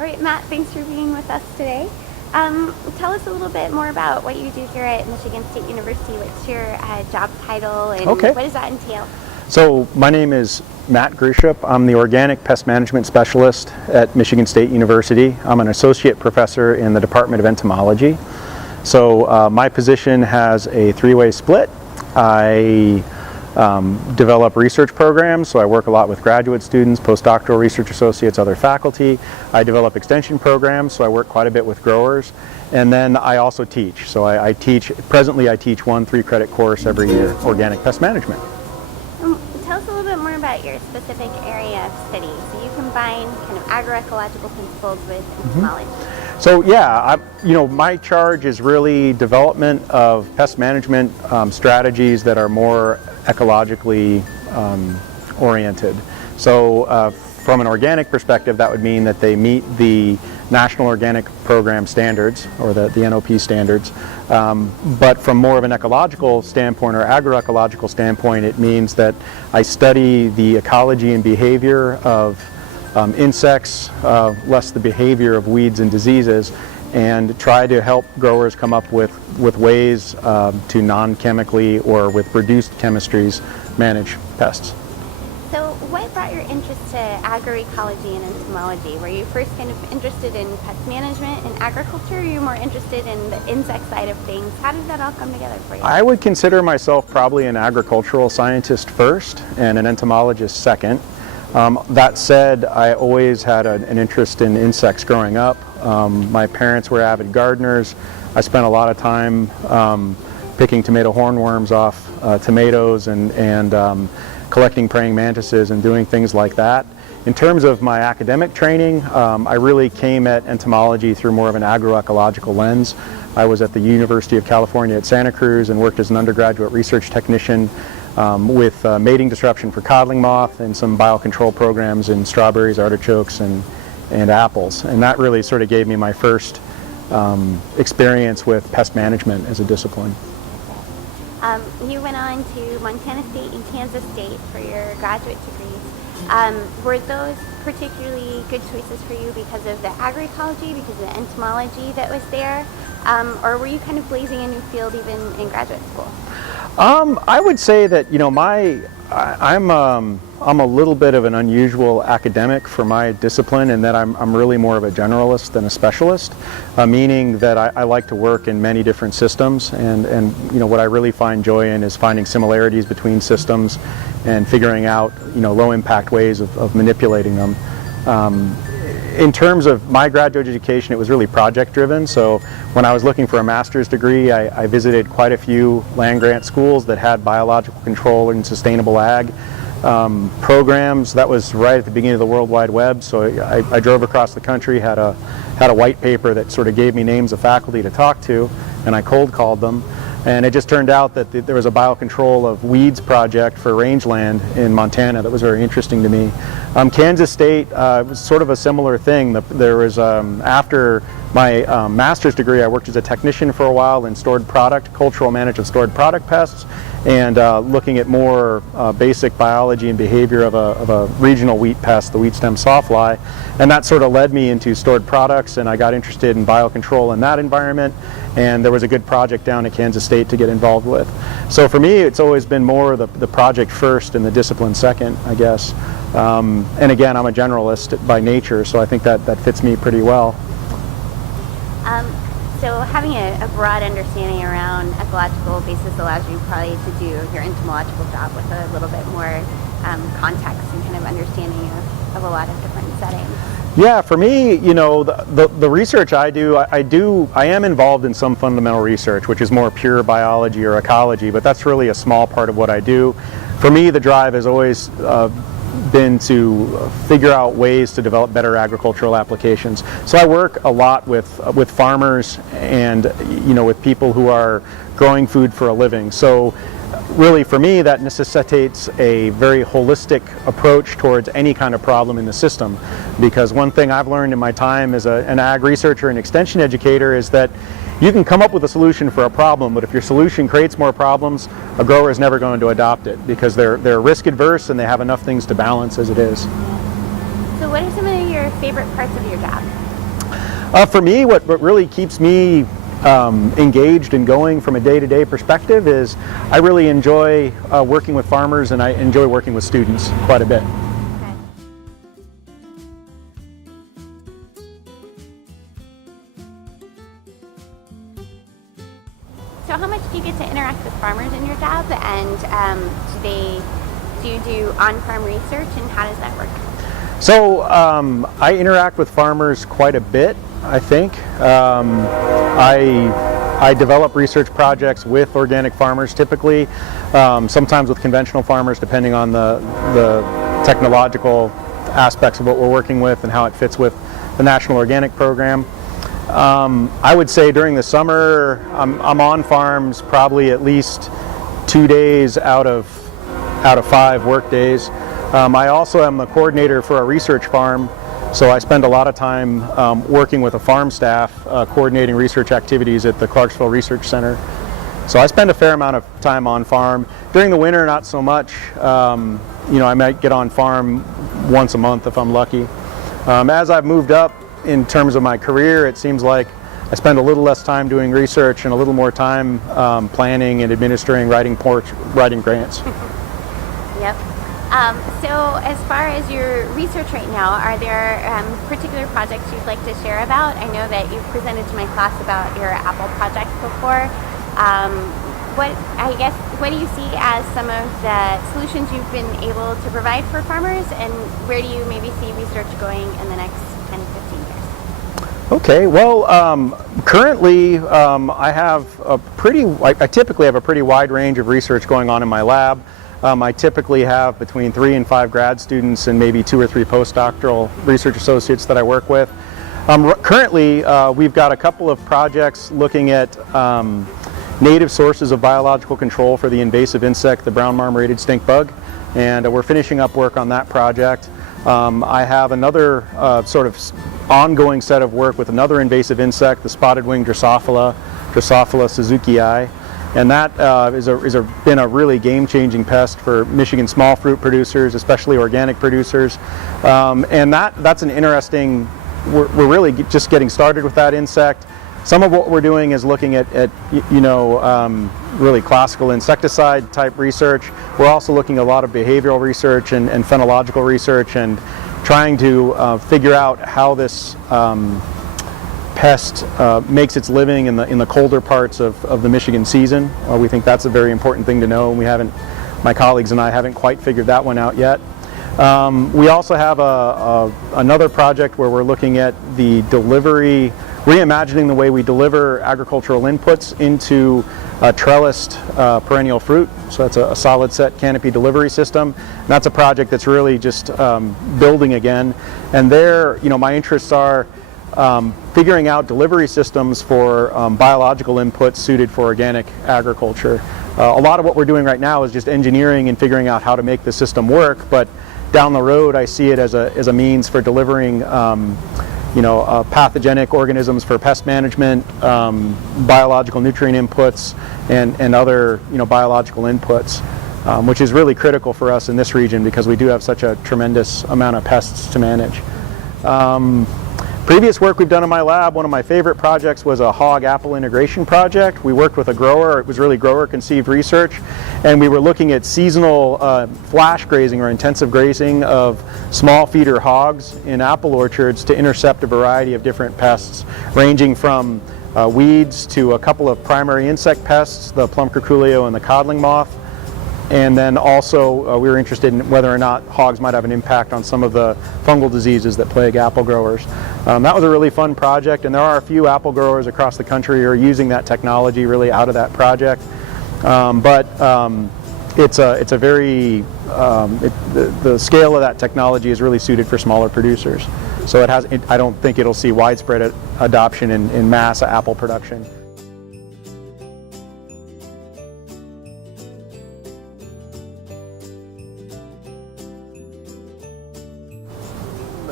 All right, Matt, thanks for being with us today. Tell us a little bit more about what you do here at Michigan State University. What's your job title and Okay. what does that entail? So my name is Matt Grieshop. I'm the Organic Pest Management Specialist at Michigan State University. I'm an associate professor in the Department of Entomology. So my position has a three-way split. I develop research programs, so I work a lot with graduate students, postdoctoral research associates, other faculty. I develop extension programs, so I work quite a bit with growers. And then I also teach. So presently I teach one 3-credit course every year, Organic Pest Management. Tell us a little bit more about your specific area of study. So you combine kind of agroecological principles with entomology. So yeah, my charge is really development of pest management strategies that are more ecologically oriented. So from an organic perspective, that would mean that they meet the National Organic Program standards, or the NOP standards. But from more of an ecological standpoint or agroecological standpoint, it means that I study the ecology and behavior of insects, less the behavior of weeds and diseases, and try to help growers come up with ways to non-chemically or with reduced chemistries manage pests. So what brought your interest to agroecology and entomology? Were you first kind of interested in pest management and agriculture, or were you more interested in the insect side of things? How did that all come together for you? I would consider myself probably an agricultural scientist first and an entomologist second. That said, I always had an interest in insects growing up. My parents were avid gardeners. I spent a lot of time picking tomato hornworms off tomatoes and collecting praying mantises and doing things like that. In terms of my academic training, I really came at entomology through more of an agroecological lens. I was at the University of California at Santa Cruz and worked as an undergraduate research technician with mating disruption for codling moth and some biocontrol programs in strawberries, artichokes, and apples. And that really sort of gave me my first experience with pest management as a discipline. You went on to Montana State and Kansas State for your graduate degrees. Were those particularly good choices for you because of the agroecology, because of the entomology that was there? Or were you kind of blazing a new field even in graduate school? I would say that I'm a little bit of an unusual academic for my discipline in that I'm really more of a generalist than a specialist, meaning that I like to work in many different systems, and what I really find joy in is finding similarities between systems and figuring out low impact ways of manipulating them. In terms of my graduate education, it was really project driven. So when I was looking for a master's degree, I visited quite a few land grant schools that had biological control and sustainable ag programs. That was right at the beginning of the World Wide Web. So I drove across the country, had a white paper that sort of gave me names of faculty to talk to, and I cold called them. And it just turned out that there was a biocontrol of weeds project for rangeland in Montana that was very interesting to me. Kansas State was sort of a similar thing. There was, after my master's degree, I worked as a technician for a while in cultural management of stored product pests, and looking at more basic biology and behavior of a regional wheat pest, the wheat stem sawfly. And that sort of led me into stored products, and I got interested in biocontrol in that environment. And there was a good project down at Kansas State to get involved with. So for me, it's always been more the project first and the discipline second, I guess. And again, I'm a generalist by nature, so I think that fits me pretty well. So having a broad understanding around ecological basis allows you probably to do your entomological job with a little bit more context and kind of understanding of a lot of different settings. Yeah, for me, the research I am involved in some fundamental research, which is more pure biology or ecology, but that's really a small part of what I do. For me, the drive has always been to figure out ways to develop better agricultural applications. So I work a lot with farmers and with people who are growing food for a living. So really, for me, that necessitates a very holistic approach towards any kind of problem in the system. Because one thing I've learned in my time as an ag researcher and extension educator is that you can come up with a solution for a problem, but if your solution creates more problems, a grower is never going to adopt it because they're risk adverse and they have enough things to balance as it is. So what are some of your favorite parts of your job? For me, what really keeps me engaged and going from a day-to-day perspective is I really enjoy working with farmers, and I enjoy working with students quite a bit. Okay. So how much do you get to interact with farmers in your job, and do you do on-farm research, and how does that work? So I interact with farmers quite a bit, I think. I develop research projects with organic farmers typically, sometimes with conventional farmers depending on the technological aspects of what we're working with and how it fits with the National Organic Program. I would say during the summer I'm on farms probably at least 2 days out of 5 work days. I also am the coordinator for a research farm, so I spend a lot of time working with a farm staff coordinating research activities at the Clarksville Research Center. So I spend a fair amount of time on farm. During the winter, not so much. I might get on farm once a month if I'm lucky. As I've moved up in terms of my career, it seems like I spend a little less time doing research and a little more time planning and administering, writing grants. Yep. So as far as your research right now, are there particular projects you'd like to share about? I know that you've presented to my class about your apple project before. What do you see as some of the solutions you've been able to provide for farmers, and where do you maybe see research going in the next 10, 15 years? Okay, well, currently I typically have a pretty wide range of research going on in my lab. I typically have between 3 and 5 grad students and maybe 2 or 3 postdoctoral research associates that I work with. Currently, we've got a couple of projects looking at native sources of biological control for the invasive insect, the brown marmorated stink bug, and we're finishing up work on that project. I have another sort of ongoing set of work with another invasive insect, the spotted-winged Drosophila Suzuki'i. And that has been a really game-changing pest for Michigan small fruit producers, especially organic producers. And that's an interesting, we're really just getting started with that insect. Some of what we're doing is looking at really classical insecticide type research. We're also looking at a lot of behavioral research and phenological research, and trying to figure out how this pest makes its living in the colder parts of the Michigan season. We think that's a very important thing to know, and my colleagues and I haven't quite figured that one out yet. We also have another project where we're looking at the delivery, reimagining the way we deliver agricultural inputs into trellised perennial fruit. So that's a solid set canopy delivery system. And that's a project that's really just building again. And there, my interests are figuring out delivery systems for biological inputs suited for organic agriculture. A lot of what we're doing right now is just engineering and figuring out how to make the system work, but down the road I see it as a means for delivering pathogenic organisms for pest management, biological nutrient inputs, and other biological inputs, which is really critical for us in this region because we do have such a tremendous amount of pests to manage. Previous work we've done in my lab, one of my favorite projects was a hog-apple integration project. We worked with a grower. It was really grower-conceived research, and we were looking at seasonal flash grazing or intensive grazing of small feeder hogs in apple orchards to intercept a variety of different pests, ranging from weeds to a couple of primary insect pests, the plum curculio and the codling moth. And then also we were interested in whether or not hogs might have an impact on some of the fungal diseases that plague apple growers. That was a really fun project, and there are a few apple growers across the country who are using that technology really out of that project. It's a very, the scale of that technology is really suited for smaller producers. So I don't think it'll see widespread adoption in mass apple production.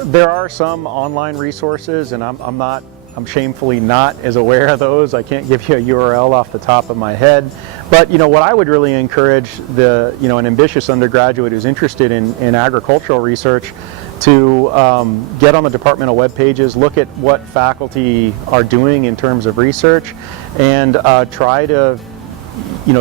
There are some online resources, and I'm shamefully not as aware of those. I can't give you a URL off the top of my head. But what I would really encourage an ambitious undergraduate who's interested in agricultural research to get on the departmental web pages, look at what faculty are doing in terms of research, and try to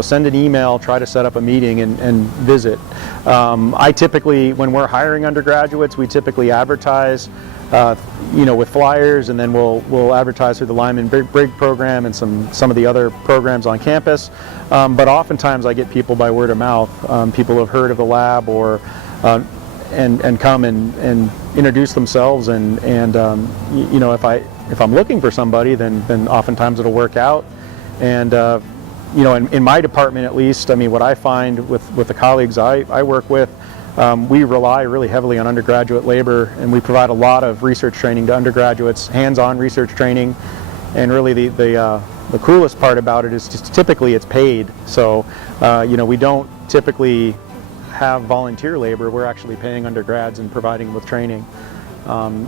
send an email, try to set up a meeting and visit. I typically, when we're hiring undergraduates, we typically advertise with flyers, and then we'll advertise through the Lyman Briggs program and some of the other programs on campus. But oftentimes I get people by word of mouth, people who have heard of the lab or and come and introduce themselves, and if I'm looking for somebody, then oftentimes it'll work out. And in my department at least, I mean, what I find with the colleagues I work with, we rely really heavily on undergraduate labor, and we provide a lot of research training to undergraduates, hands-on research training. And really the coolest part about it is just typically it's paid. So we don't typically have volunteer labor. We're actually paying undergrads and providing them with training.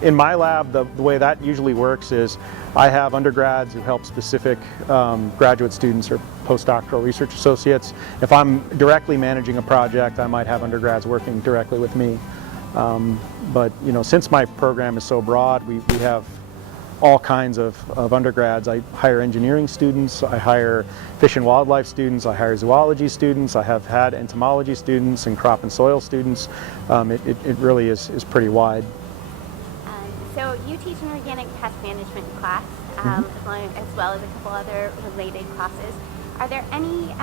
In my lab, the way that usually works is I have undergrads who help specific graduate students or postdoctoral research associates. If I'm directly managing a project, I might have undergrads working directly with me. But since my program is so broad, we have all kinds of undergrads. I hire engineering students, I hire fish and wildlife students, I hire zoology students, I have had entomology students and crop and soil students. It really is pretty wide. So you teach an organic pest management class, as well as a couple other related classes. Are there any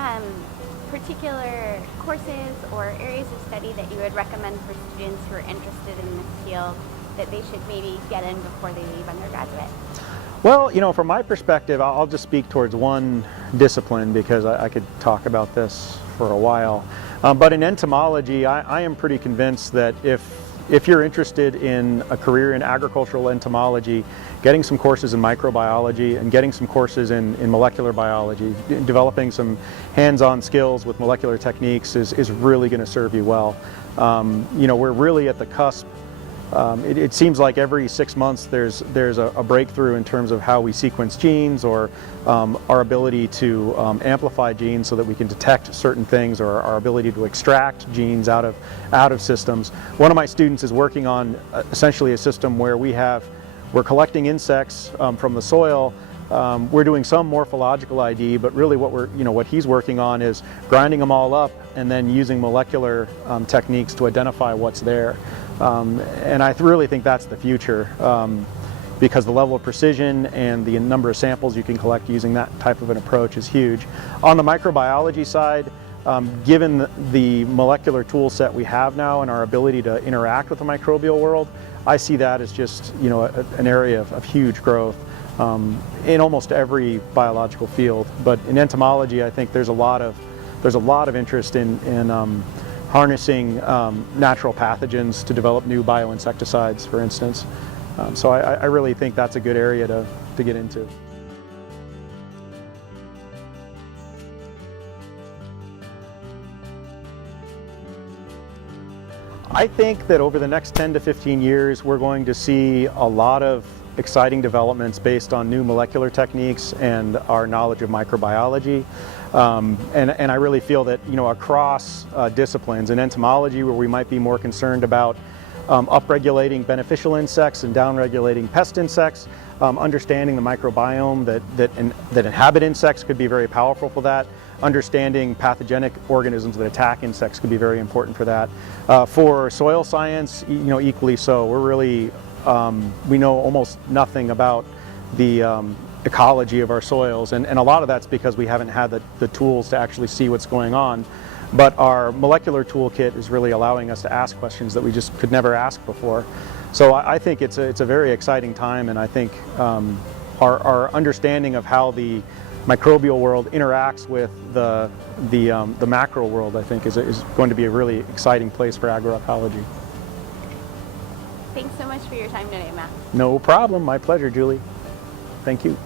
particular courses or areas of study that you would recommend for students who are interested in this field that they should maybe get in before they leave undergraduate? Well, from my perspective, I'll just speak towards one discipline because I could talk about this for a while. But in entomology, I am pretty convinced that if you're interested in a career in agricultural entomology, getting some courses in microbiology and getting some courses in molecular biology, developing some hands-on skills with molecular techniques is really going to serve you well. We're really at the cusp. It seems like every 6 months there's a breakthrough in terms of how we sequence genes, or our ability to amplify genes so that we can detect certain things, or our ability to extract genes out of systems. One of my students is working on essentially a system where we're collecting insects from the soil. We're doing some morphological ID, but really what he's working on is grinding them all up and then using molecular techniques to identify what's there. And I really think that's the future, because the level of precision and the number of samples you can collect using that type of an approach is huge. On the microbiology side, given the molecular tool set we have now and our ability to interact with the microbial world, I see that as just an area of huge growth in almost every biological field. But in entomology, I think there's a lot of interest in harnessing natural pathogens to develop new bioinsecticides, for instance. So I really think that's a good area to get into. I think that over the next 10 to 15 years, we're going to see a lot of exciting developments based on new molecular techniques and our knowledge of microbiology. And I really feel that, across disciplines, in entomology, where we might be more concerned about upregulating beneficial insects and downregulating pest insects, understanding the microbiome that inhabit insects could be very powerful for that. Understanding pathogenic organisms that attack insects could be very important for that. For soil science, equally so. We're really, we know almost nothing about the ecology of our soils, and a lot of that's because we haven't had the tools to actually see what's going on. But our molecular toolkit is really allowing us to ask questions that we just could never ask before. So I think it's a very exciting time, and I think our understanding of how the microbial world interacts with the macro world, I think, is going to be a really exciting place for agroecology. Thanks so much for your time today, Matt. No problem. My pleasure, Julie. Thank you.